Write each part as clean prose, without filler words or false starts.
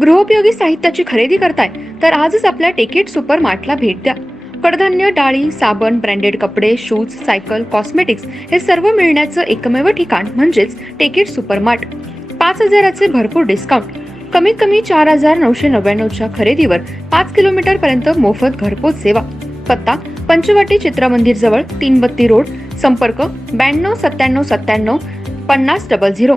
गृहोपयोगी साहित्याची खरेदी करताय तर आजच आपल्या टेकेट सुपर मार्टला भेट द्या। कडधान्य, डाळी, साबण, ब्रँडेड कपडे, शूज, सायकल, कॉस्मेटिक्स हे सर्व मिळण्याचं एकमेव ठिकाण म्हणजेच टेकेट सुपर मार्ट। 5,000चे भरपूर डिस्काउंट, कमीत कमी 4,999च्या खरेदीवर 5 किलोमीटर पर्यंत मोफत घरपोच सेवा। पत्ता पंचवटी चित्रमंदिर जवळ, 3 बत्ती रोड। संपर्क 92 97 97 50 00।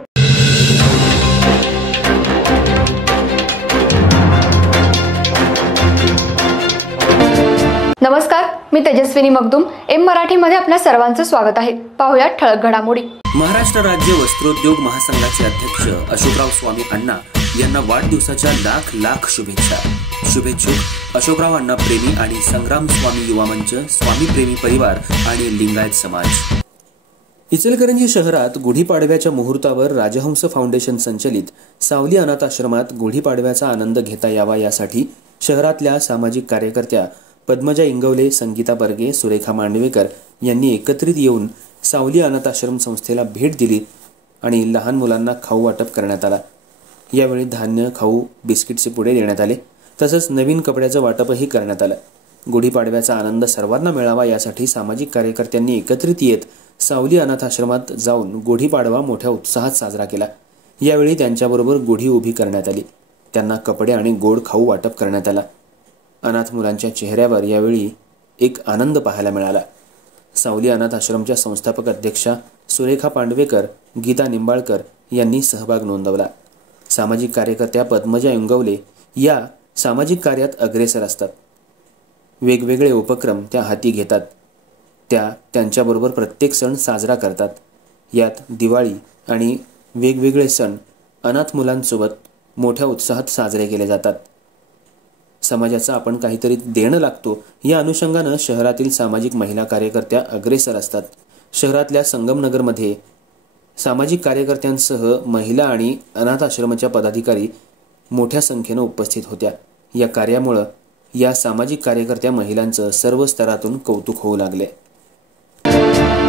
नमस्कार, मी तेजस्विनी मगदूम। एम मराठीमध्ये आपल्या सर्वांचं स्वागत आहे। पाहूया ठळक घडामोडी। महाराष्ट्र राज्य वस्त्रोद्योग महासंघाचे अध्यक्ष अशोकराव स्वामी अण्णा यांना वाढदिवसाच्या लाख लाख शुभेच्छा। शुभेच्छुक अशोकराव अण्णा प्रेमी आणि संग्राम स्वामी युवा मंच, स्वामी प्रेमी परिवार आणि लिंगायत समाज। इचलकरंजी शहरात गुढीपाडव्याच्या मुहूर्तावर राजहंस फाउंडेशन संचलित सावली अनाथ आश्रमात गुढीपाडव्याचा आनंद घेता यावा यासाठी शहरातल्या सामाजिक कार्यकर्त्या पद्मजा इंगवले, संगीता बर्गे, सुरेखा मांडवेकर यांनी एकत्रित येऊन सावली अनाथ आश्रम संस्थेला भेट दिली आणि लहान मुलांना खाऊ वाटप करण्यात आला। यावेळी धान्य, खाऊ, बिस्किटचे पुडे देण्यात आले, तसंच नवीन कपड्याचं वाटपही करण्यात आलं। गुढीपाडव्याचा आनंद सर्वांना मिळावा यासाठी सामाजिक कार्यकर्त्यांनी एकत्रित येत सावली अनाथ आश्रमात जाऊन गुढीपाडवा मोठ्या उत्साहात साजरा केला। यावेळी त्यांच्याबरोबर गुढी उभी करण्यात आली, त्यांना कपडे आणि गोड खाऊ वाटप करण्यात आला। अनाथ मुलांच्या चेहऱ्यावर यावेळी एक आनंद पाहायला मिळाला। सावली अनाथ आश्रमच्या संस्थापक अध्यक्षा सुरेखा पांडवेकर, गीता निंबाळकर यांनी सहभाग नोंदवला। सामाजिक कार्यकर्त्या पद्मजा इंगवले या सामाजिक कार्यात अग्रेसर असतात। वेगवेगळे उपक्रम त्या हाती घेतात, त्या त्यांच्याबरोबर प्रत्येक सण साजरा करतात। यात दिवाळी आणि वेगवेगळे सण अनाथ मुलांसोबत मोठ्या उत्साहात साजरे केले जातात। समाजाचा आपण काहीतरी देणं लागतो या अनुषंगानं शहरातील सामाजिक महिला कार्यकर्त्या अग्रेसर असतात। शहरातल्या संगमनगरमध्ये सामाजिक कार्यकर्त्यांसह महिला आणि अनाथ आश्रमाच्या पदाधिकारी मोठ्या संख्येनं उपस्थित होत्या। या कार्यामुळे या सामाजिक कार्यकर्त्या महिलांचं सर्व स्तरातून कौतुक होऊ लागले।